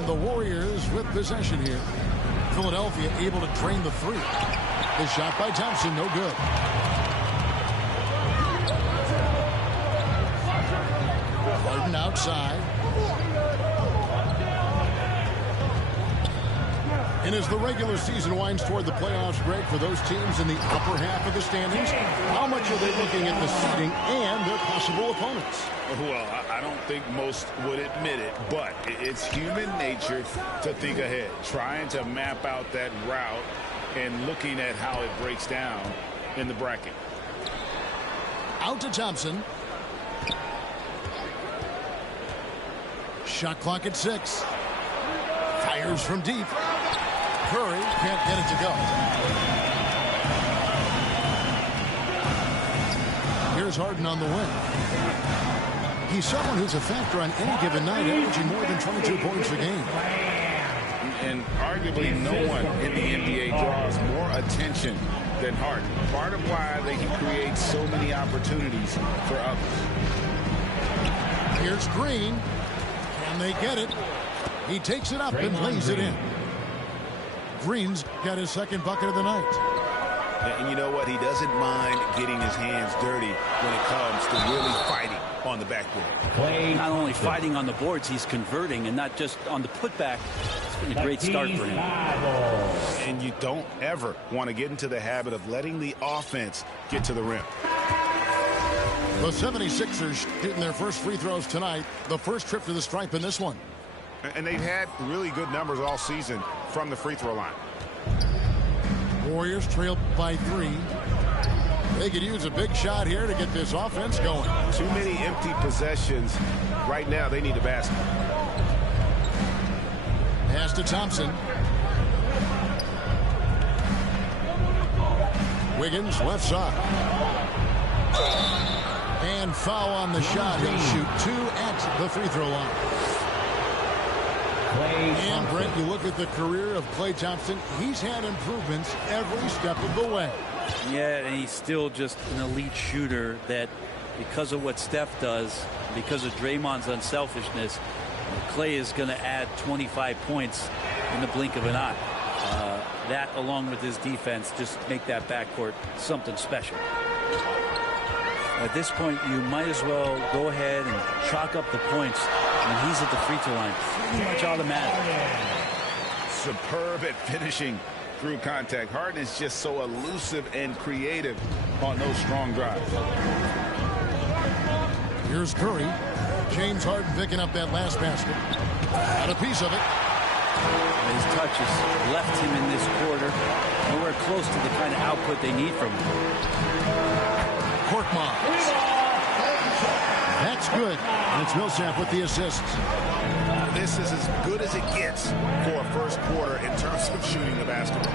And the Warriors with possession here. Philadelphia able to drain the three. The shot by Thompson, no good. Harden outside. And as the regular season winds toward the playoffs, Greg, for those teams in the upper half of the standings, how much are they looking at the seeding and their possible opponents? Well, I don't think most would admit it, but it's human nature to think ahead, trying to map out that route and looking at how it breaks down in the bracket. Out to Thompson. Shot clock at 6. Fires from deep. Curry can't get it to go. Here's Harden on the wing. He's someone who's a factor on any given night, averaging more than 22 points a game. And arguably no one in the NBA draws more attention than Harden. Part of why he creates so many opportunities for others. Here's Green. Can they get it? He takes it up and lays it in. Green's got his second bucket of the night. And you know what? He doesn't mind getting his hands dirty when it comes to really fighting on the backboard. Not only fighting on the boards, he's converting, and not just on the putback. It's been a great start for him. And you don't ever want to get into the habit of letting the offense get to the rim. The 76ers hitting their first free throws tonight. The first trip to the stripe in this one. And they've had really good numbers all season from the free throw line. Warriors trailed by 3. They could use a big shot here to get this offense going. Too many empty possessions. Right now, they need a basket. Pass to Thompson. Wiggins, left side. And foul on the shot. He'll shoot 2 at the free throw line. And Brent, you look at the career of Klay Thompson, he's had improvements every step of the way. Yeah, and he's still just an elite shooter that, because of what Steph does, because of Draymond's unselfishness, Klay is going to add 25 points in the blink of an eye. That, along with his defense, just make that backcourt something special. At this point, you might as well go ahead and chalk up the points when he's at the free throw line. Pretty much automatic. Superb at finishing through contact. Harden is just so elusive and creative on those strong drives. Here's Curry. James Harden picking up that last basket. Got a piece of it. His touches left him in this quarter. Nowhere close to the kind of output they need from him. Korkmaz. That's good. And it's Millsap with the assist. This is as good as it gets for a first quarter in terms of shooting the basketball.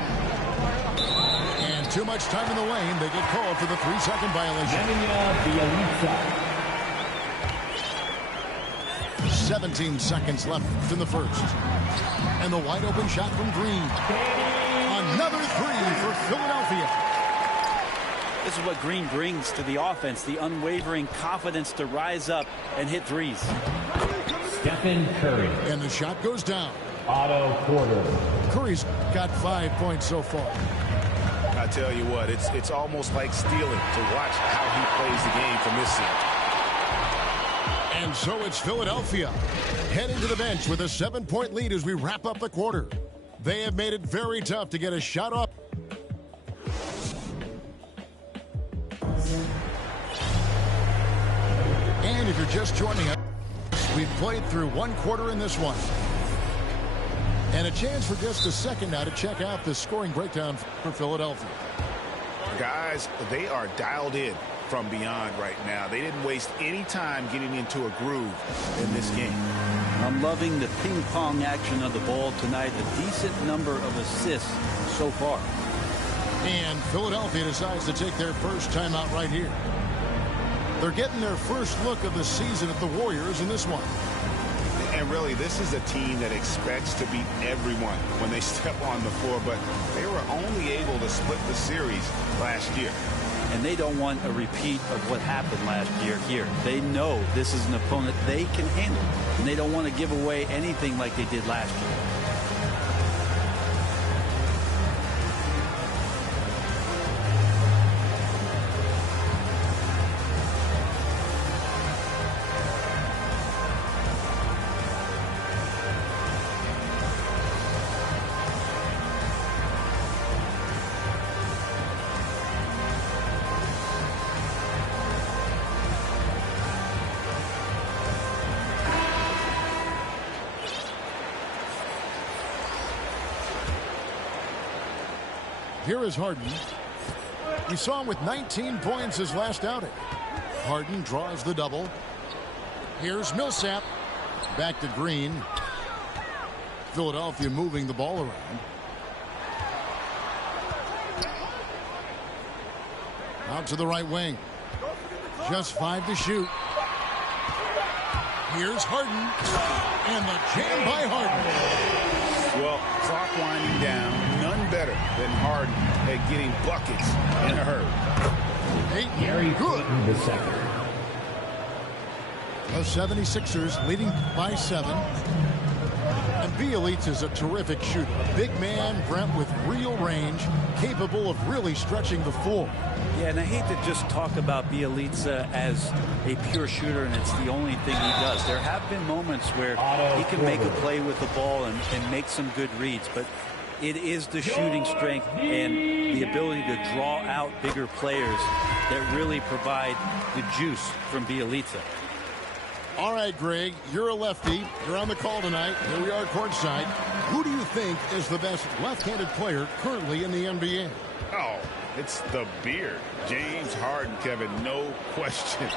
And too much time in the lane. They get called for the 3-second violation. 17 seconds left in the first. And the wide open shot from Green. Another 3 for Philadelphia. This is what Green brings to the offense, the unwavering confidence to rise up and hit threes. Stephen Curry. And the shot goes down. Otto Porter. Curry's got 5 points so far. I tell you what, it's almost like stealing to watch how he plays the game from this seat. And so it's Philadelphia heading to the bench with a 7-point lead as we wrap up the quarter. They have made it very tough to get a shot up. And if you're just joining us, we've played through 1 quarter in this one. And a chance for just a second now to check out the scoring breakdown for Philadelphia. Guys, they are dialed in from beyond right now. They didn't waste any time getting into a groove in this game. I'm loving the ping-pong action of the ball tonight. A decent number of assists so far. And Philadelphia decides to take their first timeout right here. They're getting their first look of the season at the Warriors in this one. And really, this is a team that expects to beat everyone when they step on the floor, but they were only able to split the series last year. and they don't want a repeat of what happened last year here. They know this is an opponent they can handle, and they don't want to give away anything like they did last year. Here is Harden. We saw him with 19 points his last outing. Harden draws the double. Here's Millsap. Back to Green. Philadelphia moving the ball around. Out to the right wing. Just 5 to shoot. Here's Harden. And the jam by Harden. Well, clock winding down. None better than Harden at getting buckets in a hurry. Gary Payton the second. The 76ers leading by 7. And Bielitsa's a terrific shooter. A big man, Brent, with real range, capable of really stretching the floor. Yeah, and I hate to just talk about Bielitsa as a pure shooter and it's the only thing he does. There have been moments where he can make a play with the ball and make some good reads, but it is the shooting strength and the ability to draw out bigger players that really provide the juice from Bielitsa. All right, Greg, you're a lefty. You're on the call tonight. Here we are courtside. Who do you think is the best left-handed player currently in the NBA? Oh, it's the beard. James Harden, Kevin, no question.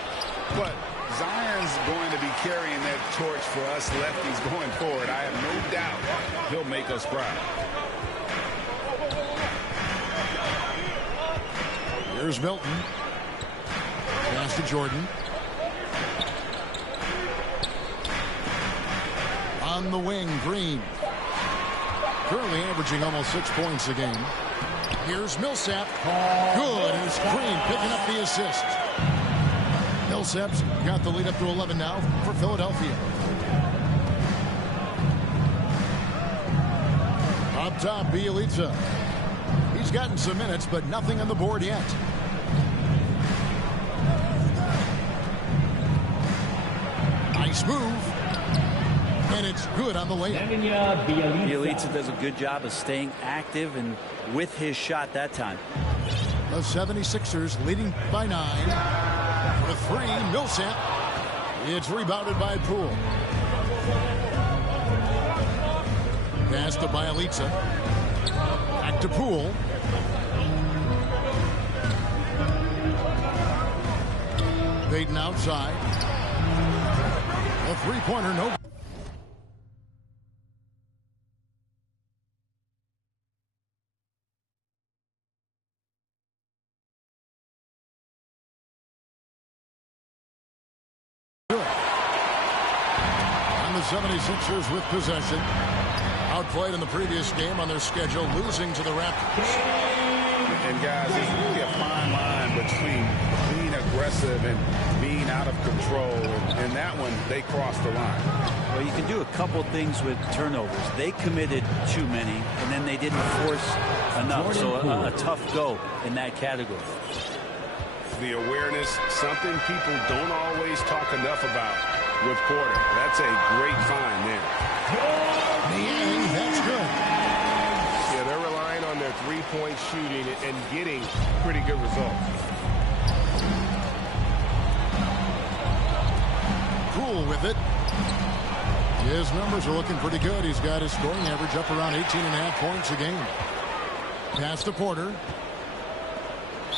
But Zion's going to be carrying that torch for us lefties going forward. I have no doubt he'll make us proud. Here's Milton. Pass to Jordan. On the wing, Green. Currently averaging almost 6 points a game. Here's Millsap. Good, and it's Green picking up the assist. Millsap's got the lead up to 11 now for Philadelphia. Up top, Bielitsa. He's gotten some minutes, but nothing on the board yet. Nice move. And it's good on the layup. Bielitsa does a good job of staying active and with his shot that time. The 76ers leading by 9. For 3, Millsap. It's rebounded by Poole. Pass to Bielitsa. Back to Poole. Baden outside. A three-pointer, no. And the 76ers with possession. Outplayed in the previous game on their schedule, losing to the Raptors. And guys, there's really a fine line between being aggressive and being out of control. And that one, they crossed the line. Well, you can do a couple things with turnovers. They committed too many, and then they didn't force enough. So a tough go in that category. The awareness, something people don't always talk enough about with Porter. That's a great find there. That's good. Yeah, they're relying on their three-point shooting and getting pretty good results. Poole with it. His numbers are looking pretty good. He's got his scoring average up around 18.5 points a game. Pass to Porter.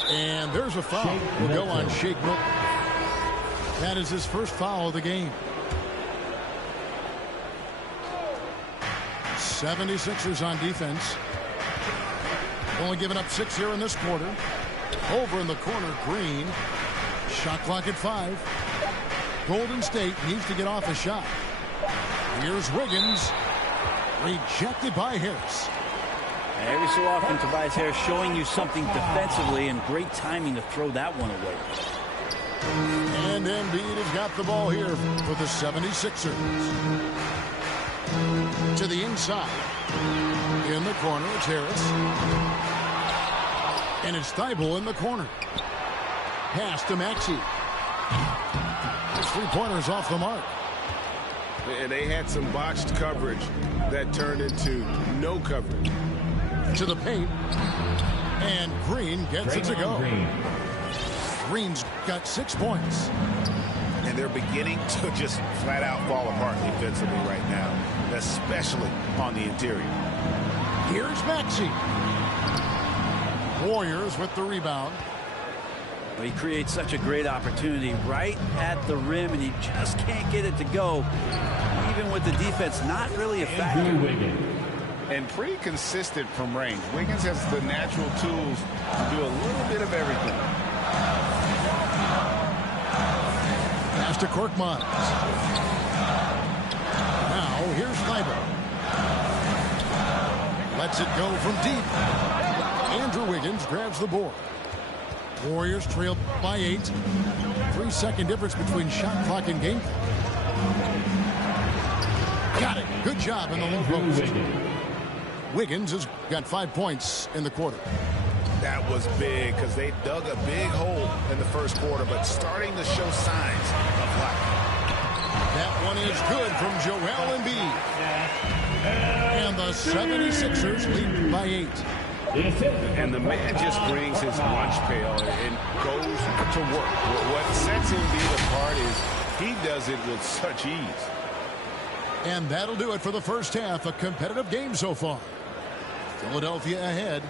And there's a foul. Will go on Shake Milton. That is his first foul of the game. 76ers on defense. Only giving up 6 here in this quarter. Over in the corner, Green. Shot clock at 5. Golden State needs to get off a shot. Here's Wiggins. Rejected by Harris. Every so often, Tobias Harris showing you something defensively, and great timing to throw that one away. And Embiid has got the ball here for the 76ers. To the inside. In the corner, it's Harris. And it's Thibault in the corner. Pass to Maxey. His three-pointer's off the mark. And they had some botched coverage that turned into no coverage. To the paint. And Green gets it to go. Green's got 6 points. And they're beginning to just flat out fall apart defensively right now, especially on the interior. Here's Maxey. Warriors with the rebound. Well, he creates such a great opportunity right at the rim, and he just can't get it to go, even with the defense not really a factor. And pretty consistent from range. Wiggins has the natural tools to do a little bit of everything. Pass to Korkmaz. Now here's Thibault. Lets it go from deep. Andrew Wiggins grabs the board. Warriors trail by 8. 3-second difference between shot clock and game. Got it. Good job in the low post. Wiggins has got 5 points in the quarter. That was big because they dug a big hole in the first quarter, but starting to show signs of life. That one is good from Joel Embiid. And the 76ers lead by 8. And the man just brings his lunch pail and goes to work. What sets Embiid apart is he does it with such ease. And that'll do it for the first half. A competitive game so far. Philadelphia ahead.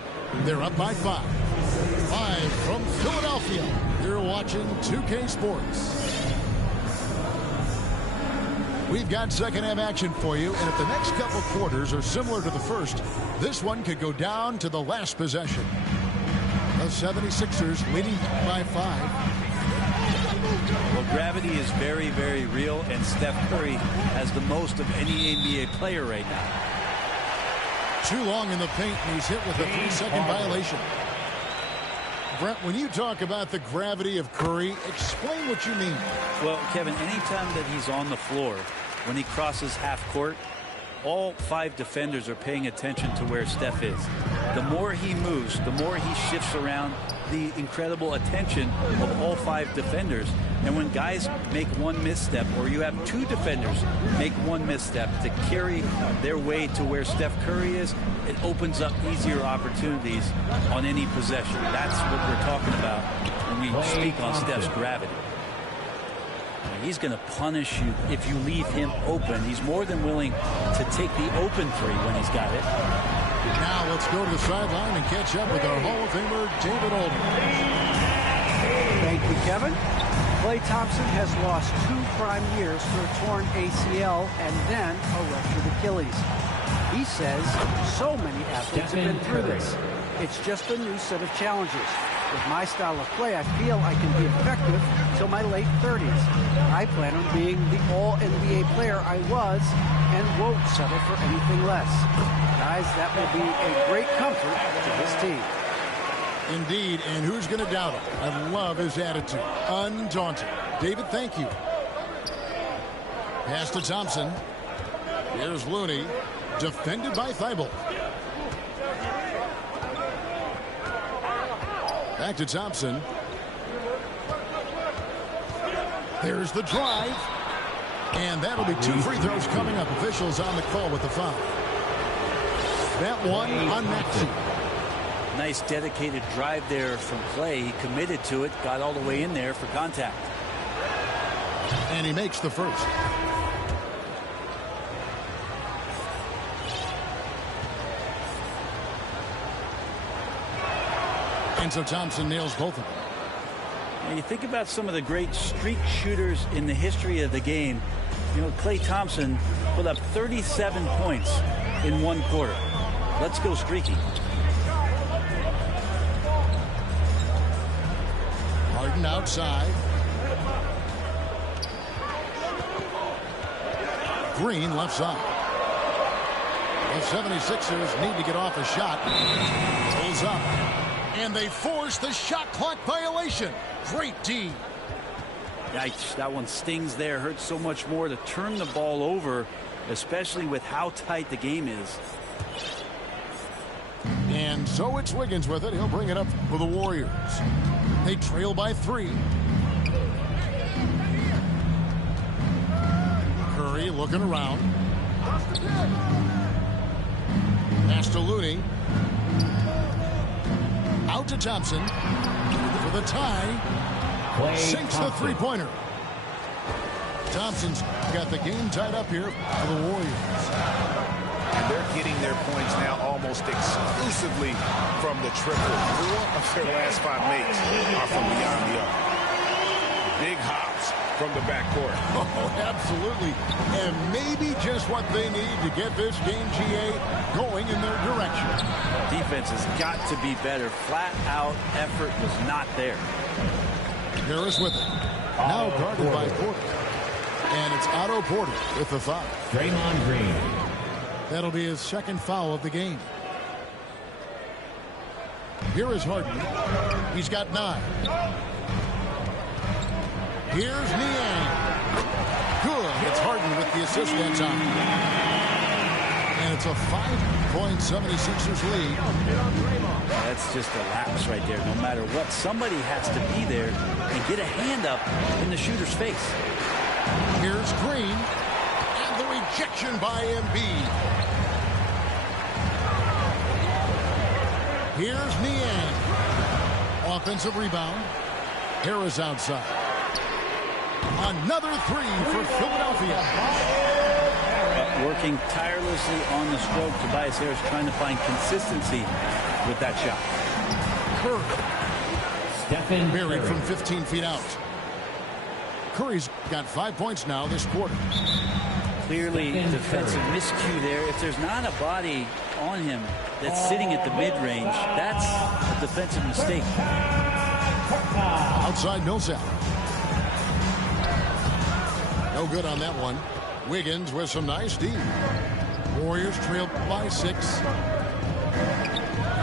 They're up by 5. Live from Philadelphia, you're watching 2K Sports. We've got second half action for you, and if the next couple quarters are similar to the first, this one could go down to the last possession. The 76ers leading by 5. Well, gravity is very, very real, and Steph Curry has the most of any NBA player right now. Too long in the paint, and he's hit with a 3-second violation. Brent, when you talk about the gravity of Curry, explain what you mean. Well, Kevin, anytime that he's on the floor, when he crosses half court, all 5 defenders are paying attention to where Steph is. The more he moves, the more he shifts around, the incredible attention of all 5 defenders. And when guys make one misstep, or you have 2 defenders make one misstep to carry their way to where Steph Curry is, it opens up easier opportunities on any possession. That's what we're talking about when we speak on Steph's gravity. He's going to punish you if you leave him open. He's more than willing to take the open 3 when he's got it. Now let's go to the sideline and catch up with our Hall of Famer, David Aldridge. Thank you, Kevin. Klay Thompson has lost 2 prime years for a torn ACL and then a ruptured Achilles. He says so many athletes have been through this. It's just a new set of challenges. With my style of play, I feel I can be effective till my late 30s. I plan on being the all-NBA player I was and won't settle for anything less. Guys, that will be a great comfort to this team. Indeed, and who's going to doubt it? I love his attitude. Undaunted. David, thank you. Pass to Thompson. Here's Looney. Defended by Thibault. Back to Thompson. There's the drive. And that'll be 2 free throws coming up. Officials on the call with the foul. That one on Maxey. Nice dedicated drive there from Klay. He committed to it, got all the way in there for contact. And he makes the first. And so Thompson nails both of them. And you think about some of the great streak shooters in the history of the game. You know, Klay Thompson put up 37 points in 1 quarter. Let's go streaky. Harden outside. Green left side. The 76ers need to get off a shot. Pulls up. And they force the shot clock violation. Great D. Yikes, that one stings there. Hurts so much more to turn the ball over, especially with how tight the game is. And so it's Wiggins with it. He'll bring it up for the Warriors. They trail by 3. Curry looking around. Pass to Looney. Out to Thompson. For the tie. Sinks the three-pointer. Thompson's got the game tied up here for the Warriors. And they're getting their points now almost exclusively from the triple. 4 of their last 5 makes are from beyond the arc. Big hops from the backcourt. Oh, absolutely. And maybe just what they need to get this game, GA, going in their direction. Defense has got to be better. Flat out effort was not there. Harris with it. Now guarded by Porter. And it's Otto Porter with the foul. Draymond Green. That'll be his second foul of the game. Here is Harden. He's got 9. Here's Niang. Good. It's Harden with the assist that time. And it's a 5-point 76ers lead. That's just a lapse right there. No matter what, somebody has to be there and get a hand up in the shooter's face. Here's Green. And the rejection by Embiid. Here's Niang. Offensive rebound. Harris outside. Another 3 for Philadelphia. Working tirelessly on the stroke. Tobias Harris trying to find consistency with that shot. Curry. Stephen Buried Curry. from 15 feet out. Curry's got 5 points now this quarter. Clearly defensive miscue there. If there's not a body on him that's sitting at the mid-range, that's a defensive mistake. Outside Millsap. No good on that one. Wiggins with some nice D. Warriors trail by 6.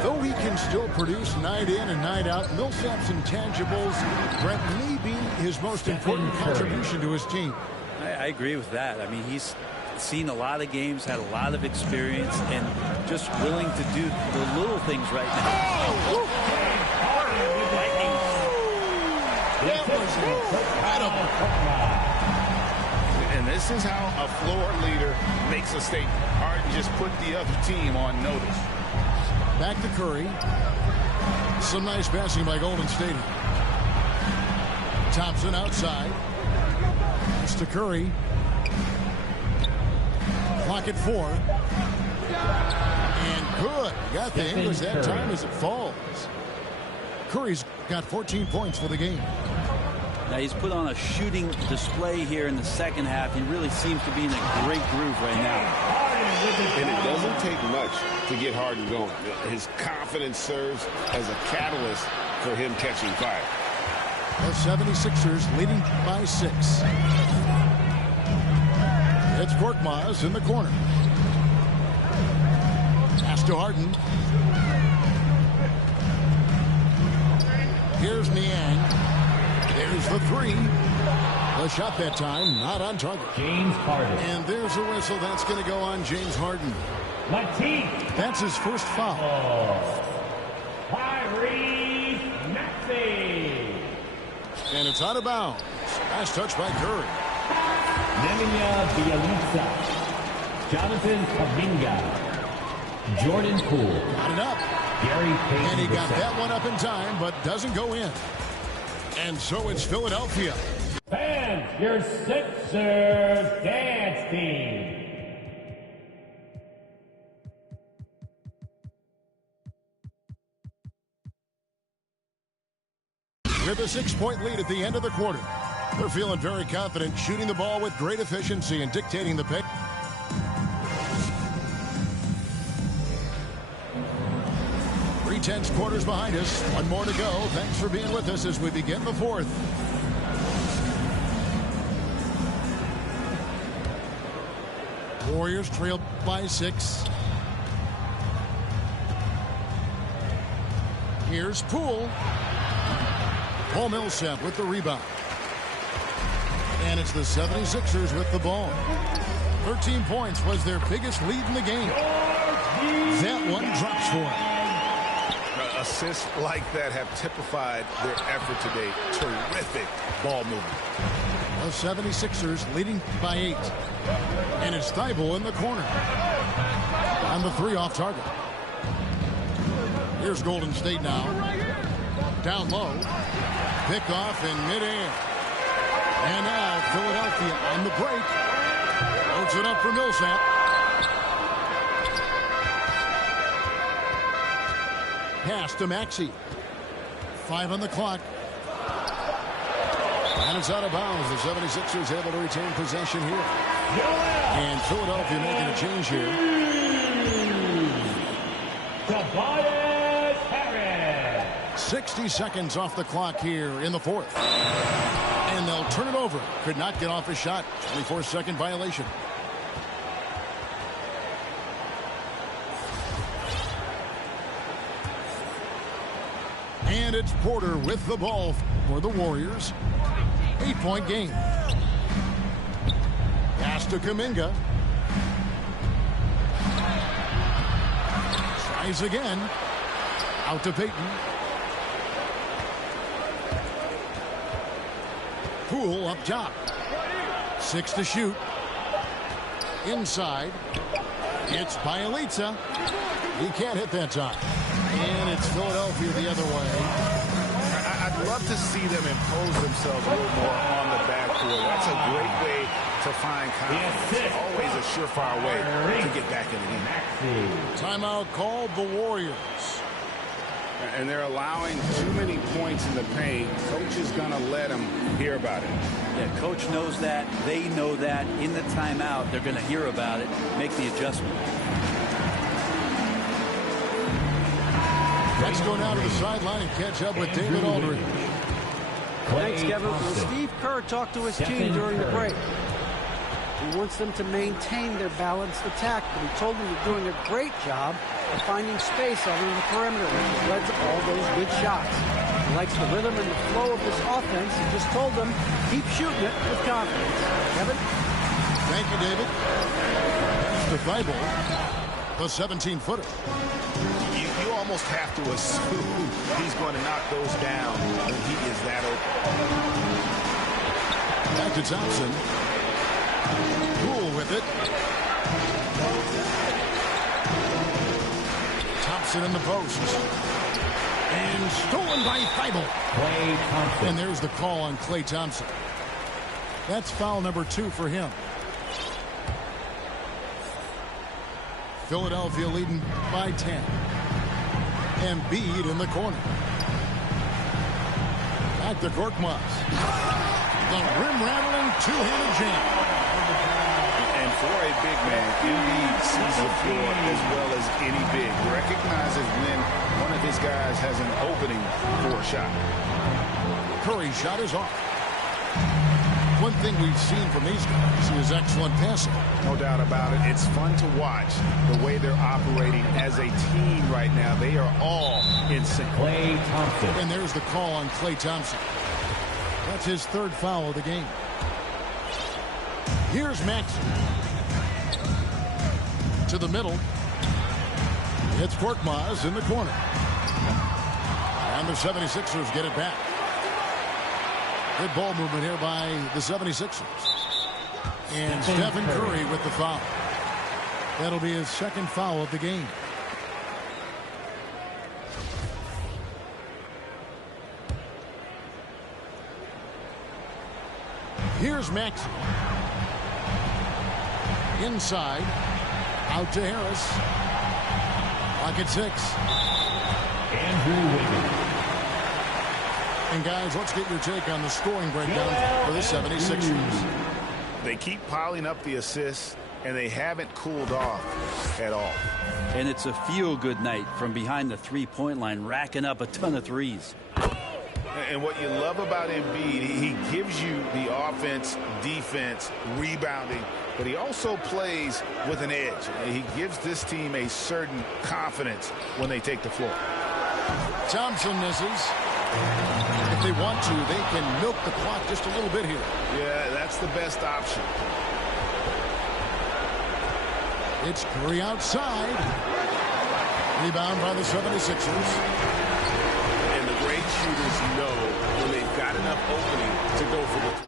Though he can still produce night in and night out, Millsap's intangibles, Brett, may be his most important contribution to his team. I agree with that. I mean, he's seen a lot of games, had a lot of experience, and just willing to do the little things right now. That was incredible. And this is how a floor leader makes a statement. Harden just put the other team on notice. Back to Curry. Some nice passing by Golden State. Thompson outside. It's to Curry. Clock at 4. And good. Got the English that time as it falls. Curry's got 14 points for the game. Now he's put on a shooting display here in the second half. He really seems to be in a great groove right now. And it doesn't take much to get Harden going. His confidence serves as a catalyst for him catching fire. The 76ers leading by 6. It's Korkmaz in the corner. Pass to Harden. Here's Niang. There's the 3. The shot that time, not on target. James Harden. And there's a whistle. That's going to go on James Harden. That's his first foul. Tyrese Maxey. And it's out of bounds. Nice touch by Curry. Nemanja Bjelica. Jonathan Kuminga. Jordan Poole. Got it up. Gary Payton. And he got that one up in time, but doesn't go in. And so it's Philadelphia. Fans, your Sixers dance team. With a 6-point lead at the end of the quarter. They're feeling very confident, shooting the ball with great efficiency and dictating the pace. Three-tenths quarters behind us. One more to go. Thanks for being with us as we begin the fourth. Warriors trail by 6. Here's Poole. Paul Millsap with the rebound. And it's the 76ers with the ball. 13 points was their biggest lead in the game. That one drops for him. Assists like that have typified their effort today. Terrific ball movement. The 76ers leading by 8. And it's Thibault in the corner. On the 3 off target. Here's Golden State now. Down low. Pick off in midair. And now Philadelphia on the break. Loads it up for Millsap. Pass to Maxey. 5 on the clock. And it's out of bounds. The 76ers able to retain possession here. And Philadelphia making a change here. Tobias Harris. 60 seconds off the clock here in the 4th. And they'll turn it over. Could not get off a shot. 24-second violation. And it's Porter with the ball for the Warriors. 8-point game. Pass to Kuminga. Tries again. Out to Payton. Poole up top. 6 to shoot. Inside. It's Bielitsa. He can't hit that time. And it's Philadelphia the other way. I'd love to see them impose themselves a little more on the backcourt. That's a great way to find confidence. Always a surefire way to get back in the game. Timeout called the Warriors. And they're allowing too many points in the paint. Coach is going to let them hear about it. Yeah, coach knows that. They know that. In the timeout, they're going to hear about it, make the adjustment. Let's go now to the sideline and catch up with David Aldridge. Thanks, Kevin. Well, Steve Kerr talked to his team during the break. He wants them to maintain their balanced attack, but he told them they're doing a great job of finding space along the perimeter, which led to all those good shots. He likes the rhythm and the flow of this offense. He just told them, keep shooting it with confidence. Kevin? Thank you, David. To Thibault, the 17-footer. You almost have to assume he's going to knock those down when he is that open. Back to Thompson. Poole with it. Thompson in the post. And stolen by Thibault. Klay Thompson. And there's the call on Klay Thompson. That's foul number 2 for him. Philadelphia leading by 10. Embiid in the corner. Back to Korkmaz. The rim-rattling two-handed jam. And for a big man, Embiid sees the floor as well as any big. Recognizes when one of his guys has an opening for a shot. Curry's shot is off. One thing we've seen from these guys is excellent passing. No doubt about it. It's fun to watch the way they're operating as a team right now. They are all in sync. Klay Thompson. And there's the call on Klay Thompson. That's his 3rd foul of the game. Here's Maxey. To the middle. It's Korkmaz in the corner. And the 76ers get it back. Good ball movement here by the 76ers. And Stephen Curry with the foul. That'll be his 2nd foul of the game. Here's Maxey. Inside. Out to Harris. Pocket 6. Andrew Wiggins. And guys, let's get your take on the scoring breakdown for the 76ers. They keep piling up the assists, and they haven't cooled off at all. And it's a feel-good night from behind the three-point line, racking up a ton of threes. And what you love about Embiid, he gives you the offense, defense, rebounding, but he also plays with an edge. He gives this team a certain confidence when they take the floor. Thompson misses. If they want to, they can milk the clock just a little bit here. Yeah, that's the best option. It's Curry outside. Rebound by the 76ers. And the great shooters know when they've got enough opening to go for the